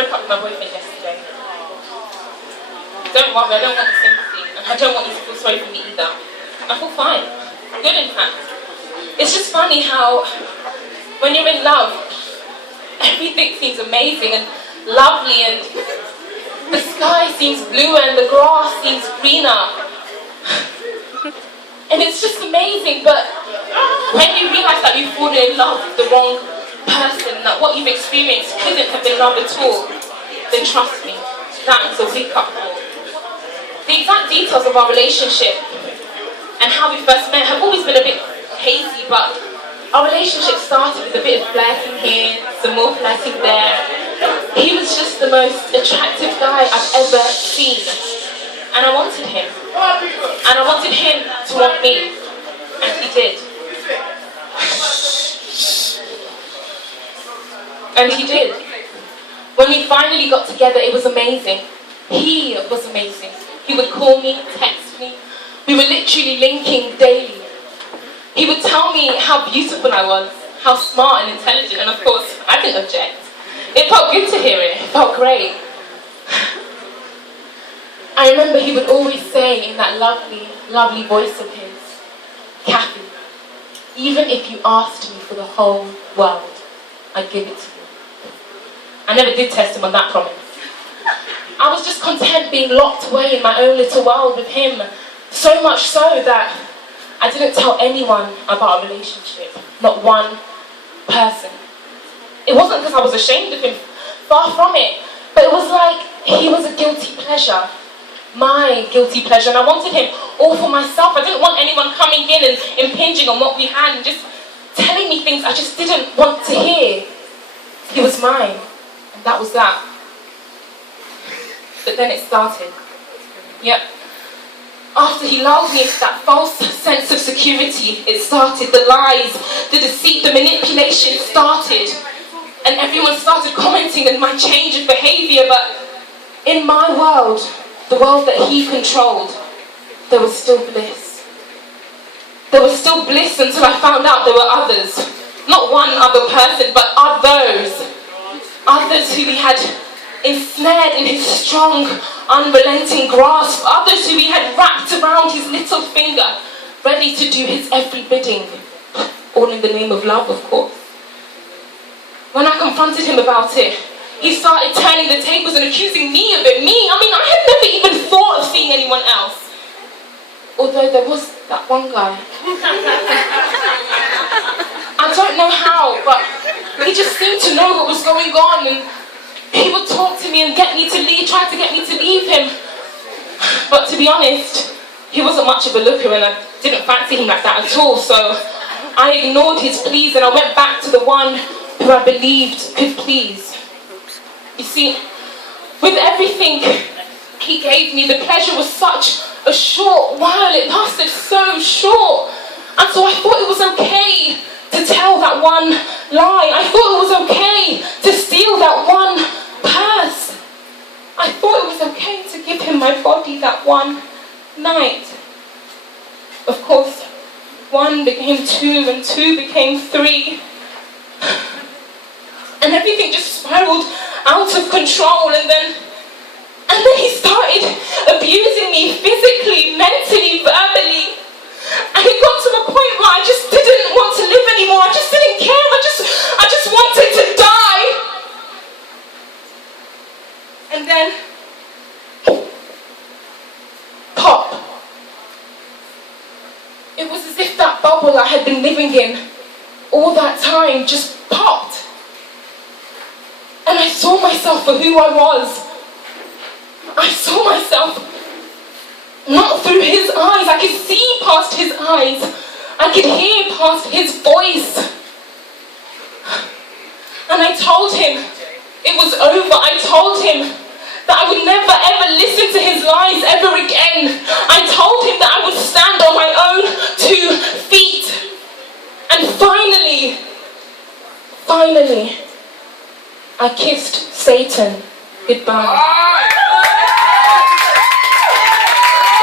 broke up with my boyfriend yesterday. Don't worry, I don't want the sympathy, and I don't want you to feel sorry for me either. I feel fine. Good, in fact. It's just funny how, when you're in love, everything seems amazing and lovely, and the sky seems blue and the grass seems greener. And it's just amazing, but when you realise that you've fallen in love with the wrong person, that what you've experienced couldn't have been love at all, then trust me, that is a wake-up call. The exact details of our relationship and how we first met have always been a bit hazy, but our relationship started with a bit of flirting here, some more flirting there. He was just the most attractive guy I've ever seen. And I wanted him. And I wanted him to want me. And he did. And he did. When we finally got together, it was amazing. He was amazing. He would call me, text me. We were literally linking daily. He would tell me how beautiful I was, how smart and intelligent, and of course, I didn't object. It felt good to hear it. It felt great. I remember he would always say in that lovely, lovely voice of his, Kathy, even if you asked me for the whole world, I'd give it to you. I never did test him on that promise. I was just content being locked away in my own little world with him, so much so that I didn't tell anyone about our relationship, not one person. It wasn't because I was ashamed of him, far from it, but it was like he was a guilty pleasure, my guilty pleasure, and I wanted him all for myself. I didn't want anyone coming in and impinging on what we had and just telling me things I just didn't want to hear. He was mine, and that was that. But then it started. Yep. After he lulled me into that false sense of security, it started. The lies, the deceit, the manipulation started. And everyone started commenting on my change of behaviour, but in my world, the world that he controlled, there was still bliss. There was still bliss until I found out there were others. Not one other person, but others. Others who he had ensnared in his strong, unrelenting grasp. Others who he had wrapped around his little finger, ready to do his every bidding. All in the name of love, of course. When I confronted him about it, he started turning the tables and accusing me of it. Me? I mean, I had never even thought of seeing anyone else. Although there was that one guy. I don't know how, but he just seemed to know what was going on, and he would talk to me and get me to leave, try to get me to leave him. But to be honest, he wasn't much of a looker, and I didn't fancy him like that at all, so I ignored his pleas and I went back to the one who I believed could please. You see, with everything he gave me, the pleasure was such a short while. It lasted so short. And so I thought it was okay to tell that one lie. I thought it was okay to steal that one purse. I thought it was okay to give him my body that one night. Of course, one became two and two became three. And everything just spiraled out of control, and then he started abusing me physically, mentally, verbally. And it got to the point where I just didn't want to live anymore. I just didn't care. I just wanted to die. And then pop. It was as if that bubble I had been living in all that time just popped. And I saw myself for who I was. I saw myself not through his eyes. I could see past his eyes. I could hear past his voice. And I told him it was over. I told him that I would never ever listen to his lies ever again. I told him that I would stand on my own 2 feet. And finally, I kissed Satan goodbye.